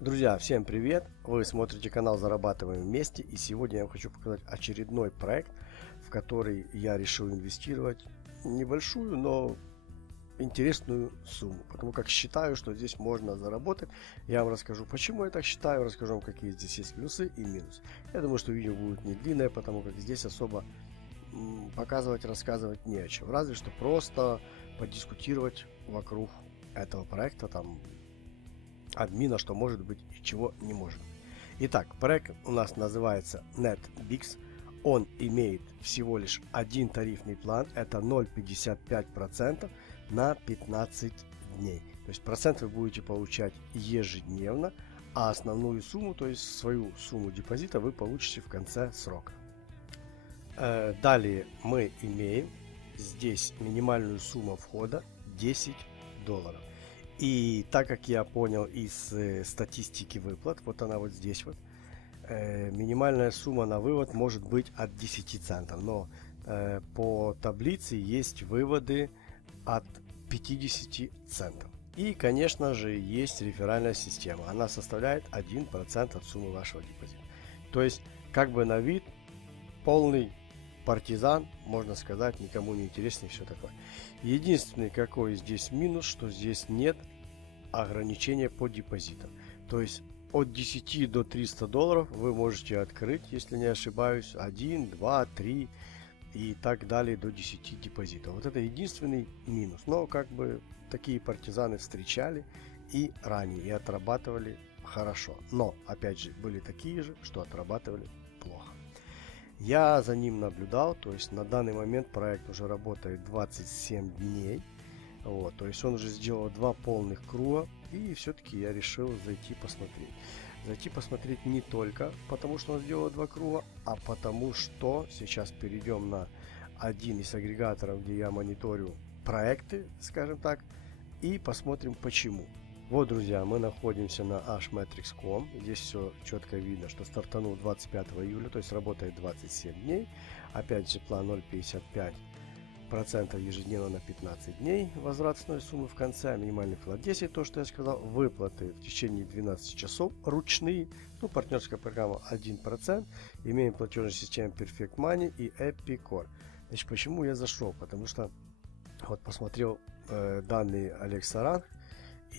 Друзья, всем привет! Вы смотрите канал Зарабатываем вместе, и сегодня я вам хочу показать очередной проект, в который я решил инвестировать небольшую, но интересную сумму, потому как считаю, что здесь можно заработать. Я вам расскажу, почему я так считаю, расскажу вам, какие здесь есть плюсы и минусы. Я думаю, что видео будет не длинное, потому как здесь особо показывать, рассказывать не о чем, разве что просто подискутировать вокруг этого проекта, там админа, что может быть и чего не может. Итак, проект у нас называется NetBix. Он имеет всего лишь один тарифный план, это 0,55% на 15 дней. То есть процент вы будете получать ежедневно, а основную сумму, то есть свою сумму депозита, вы получите в конце срока. Далее мы имеем здесь минимальную сумму входа $10. И так как я понял из статистики выплат, вот она вот здесь вот, минимальная сумма на вывод может быть от 10 центов, но по таблице есть выводы от 50 центов. И, конечно же, есть реферальная система, она составляет 1% от суммы вашего депозита. То есть, как бы на вид, полный партизан, можно сказать, никому не интересно и все такое. Единственный какой здесь минус, что здесь нет ограничения по депозитам. То есть от 10 до $300 вы можете открыть, если не ошибаюсь, 1, 2, 3 и так далее до 10 депозитов. Вот это единственный минус. Но как бы такие партизаны встречали и ранее, и отрабатывали хорошо. Но опять же были такие же, что отрабатывали плохо. Я за ним наблюдал, то есть на данный момент проект уже работает 27 дней. Вот, то есть он уже сделал 2 полных круга, и все-таки я решил зайти посмотреть. Зайти посмотреть не только потому, что он сделал 2 круга, а потому что сейчас перейдем на один из агрегаторов, где я мониторю проекты, скажем так, и посмотрим почему. Вот, друзья, мы находимся на hmetrics.com. Здесь все четко видно, что стартанул 25 июля, то есть работает 27 дней. Опять же, план 0,55% ежедневно на 15 дней. Возврат основной суммы в конце. Минимальный вклад 10, то, что я сказал. Выплаты в течение 12 часов ручные. Ну, партнерская программа 1%. Имеем платежную систему Perfect Money и Epicor. Значит, почему я зашел? Потому что вот посмотрел данные Alexa.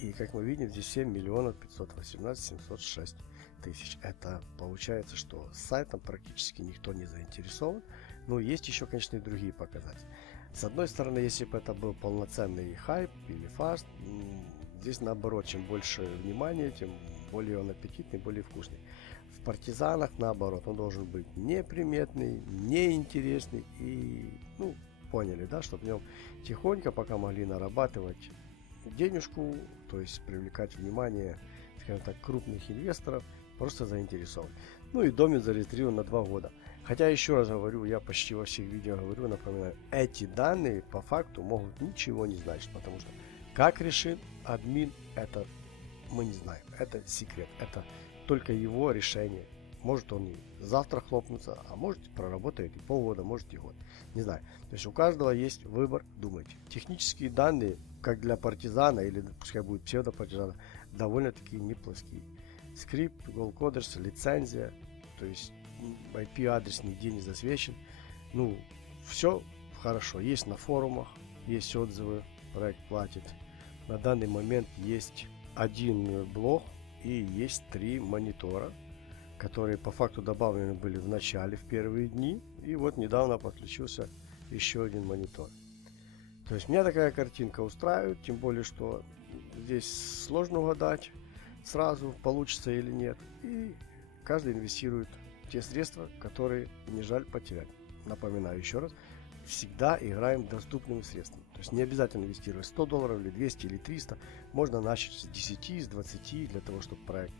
И как мы видим, здесь 7 миллионов 518 706 тысяч. Это получается, что с сайтом практически никто не заинтересован. Но есть еще, конечно, и другие показатели. С одной стороны, если бы это был полноценный хайп или фаст, здесь наоборот, чем больше внимания, тем более он аппетитный, более вкусный. В партизанах наоборот, он должен быть неприметный, неинтересный и, ну, поняли, да, чтобы в нем тихонько пока могли нарабатывать денежку, то есть привлекать внимание, скажем так, крупных инвесторов, просто заинтересован. Ну и домен зарегистрирован на 2 года. Хотя, еще раз говорю, я почти во всех видео говорю, напоминаю, эти данные по факту могут ничего не значить, потому что как решит админ, это мы не знаем, это секрет, это только его решение. Может он и завтра хлопнется, а может проработает и полгода, может и год. Не знаю. То есть у каждого есть выбор, думайте. Технические данные, как для партизана или пускай будет псевдопартизана, довольно-таки неплохие. Скрипт, голкодерс, лицензия, то есть IP-адрес нигде не засвечен. Ну, все хорошо. Есть на форумах, есть отзывы, проект платит. На данный момент есть один блог и есть 3 монитора, которые по факту добавлены были в начале, в первые дни. И вот недавно подключился еще один монитор. То есть меня такая картинка устраивает, тем более, что здесь сложно угадать сразу, получится или нет. И каждый инвестирует те средства, которые не жаль потерять. Напоминаю еще раз, всегда играем доступными средствами. То есть не обязательно инвестировать $100 или 200 или 300. Можно начать с 10, с 20 для того, чтобы проект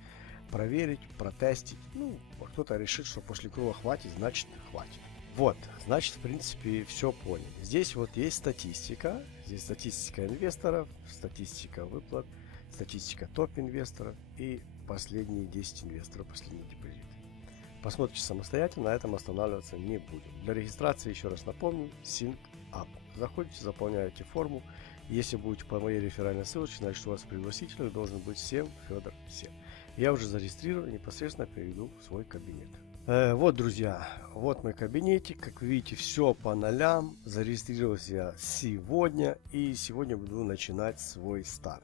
проверить, протестить. Ну, кто-то решит, что после круга хватит, значит хватит. Вот, значит, в принципе, все поняли. Здесь вот есть статистика. Здесь статистика инвесторов, статистика выплат, статистика топ-инвесторов и последние 10 инвесторов, последние депозиты. Посмотрите самостоятельно, на этом останавливаться не будем. Для регистрации, еще раз напомню, SyncUp. Заходите, заполняете форму. Если будете по моей реферальной ссылочке, значит у вас в пригласителях должен быть Сем Федор Сем. Я уже зарегистрирован, непосредственно перейду в свой кабинет. Вот, друзья, вот мой кабинетик. Как вы видите, все по нолям. Зарегистрировался я сегодня, и сегодня буду начинать свой старт.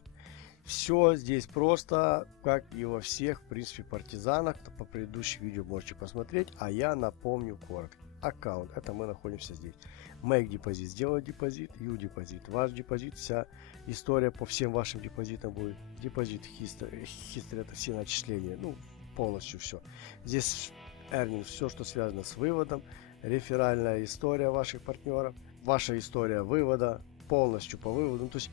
Все здесь просто, как и во всех, в принципе, партизанах. По предыдущим видео можете посмотреть. А я напомню коротко. Аккаунт, это мы находимся здесь. Make депозит, сделать депозит, you депозит, ваш депозит, вся история по всем вашим депозитам будет. Депозит, history, это все начисления, ну, полностью все. Здесь earning, все, что связано с выводом, реферальная история ваших партнеров, ваша история вывода, полностью по выводу. Ну, то есть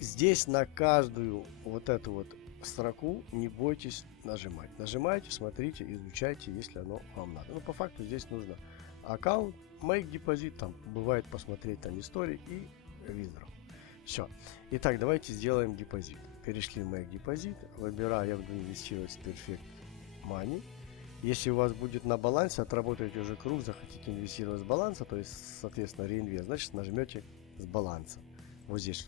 здесь на каждую вот эту вот строку не бойтесь нажимать. Нажимайте, смотрите, изучайте, если оно вам надо. Ну, по факту здесь нужно аккаунт, make депозит, там бывает посмотреть там истории и withdraw. Все. Итак, давайте сделаем депозит. Перешли в make депозит, выбираю, я буду инвестировать в Perfect Money. Если у вас будет на балансе, отработаете уже круг, захотите инвестировать с баланса, то есть, соответственно, реинвест, значит, нажмете с баланса. Вот здесь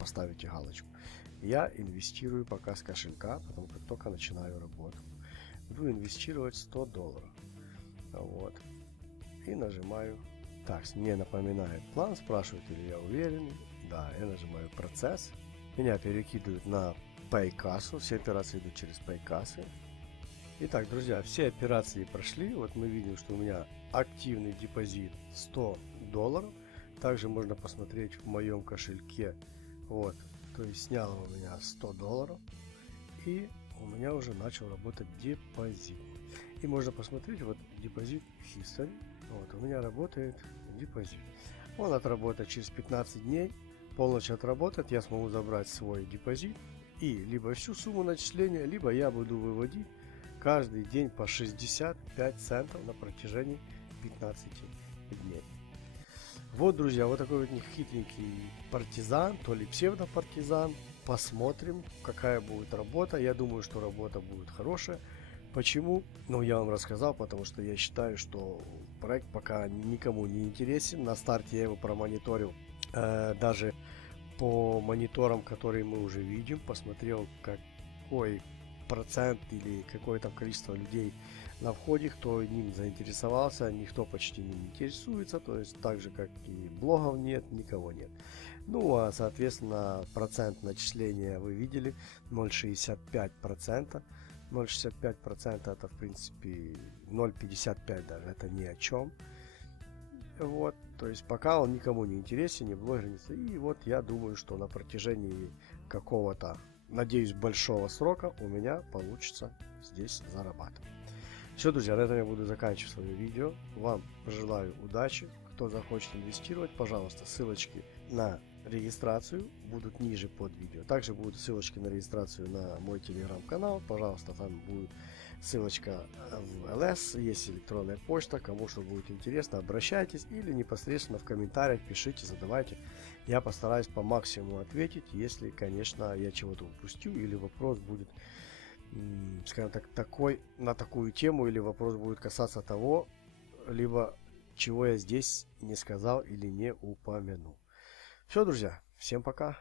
поставите галочку. Я инвестирую пока с кошелька, потому как только начинаю работу. Буду инвестировать $100. Вот. И нажимаю. Так, мне напоминает план, спрашивает, или я уверен. Да, я нажимаю процесс. Меня перекидывают на PayCash. Все операции идут через PayCash. Итак, друзья, все операции прошли. Вот мы видим, что у меня активный депозит $100. Также можно посмотреть в моем кошельке. Вот. То есть снял у меня $100. И у меня уже начал работать депозит. И можно посмотреть вот депозит history. Вот у меня работает депозит. Он отработает через 15 дней. Полностью отработает. Я смогу забрать свой депозит. И либо всю сумму начисления, либо я буду выводить каждый день по 65 центов на протяжении 15 дней. Вот, друзья, вот такой вот хитренький партизан, то ли псевдопартизан. Посмотрим, какая будет работа. Я думаю, что работа будет хорошая. Почему? Ну, я вам рассказал, потому что я считаю, что проект пока никому не интересен. На старте я его промониторил. Даже по мониторам, которые мы уже видим, посмотрел, какой процент или какое там количество людей на входе, кто ним заинтересовался, никто почти не интересуется, то есть так же как и блогов нет, никого нет. Ну а соответственно процент начисления вы видели 0,65%. 0,65% это в принципе 0,55 даже, это ни о чем. Вот, то есть пока он никому не интересен, ни блогер, ни... И вот я думаю, что на протяжении какого-то, надеюсь, большого срока у меня получится здесь зарабатывать. Все, друзья, на этом я буду заканчивать свое видео. Вам желаю удачи. Кто захочет инвестировать, пожалуйста, ссылочки на регистрацию будут ниже под видео. Также будут ссылочки на регистрацию на мой телеграм-канал. Пожалуйста, там будет ссылочка в LS, есть электронная почта. Кому что будет интересно, обращайтесь или непосредственно в комментариях пишите, задавайте. Я постараюсь по максимуму ответить, если, конечно, я чего-то упустил или вопрос будет, скажем так, на такую тему, или вопрос будет касаться того, либо чего я здесь не сказал или не упомянул. Все, друзья, всем пока.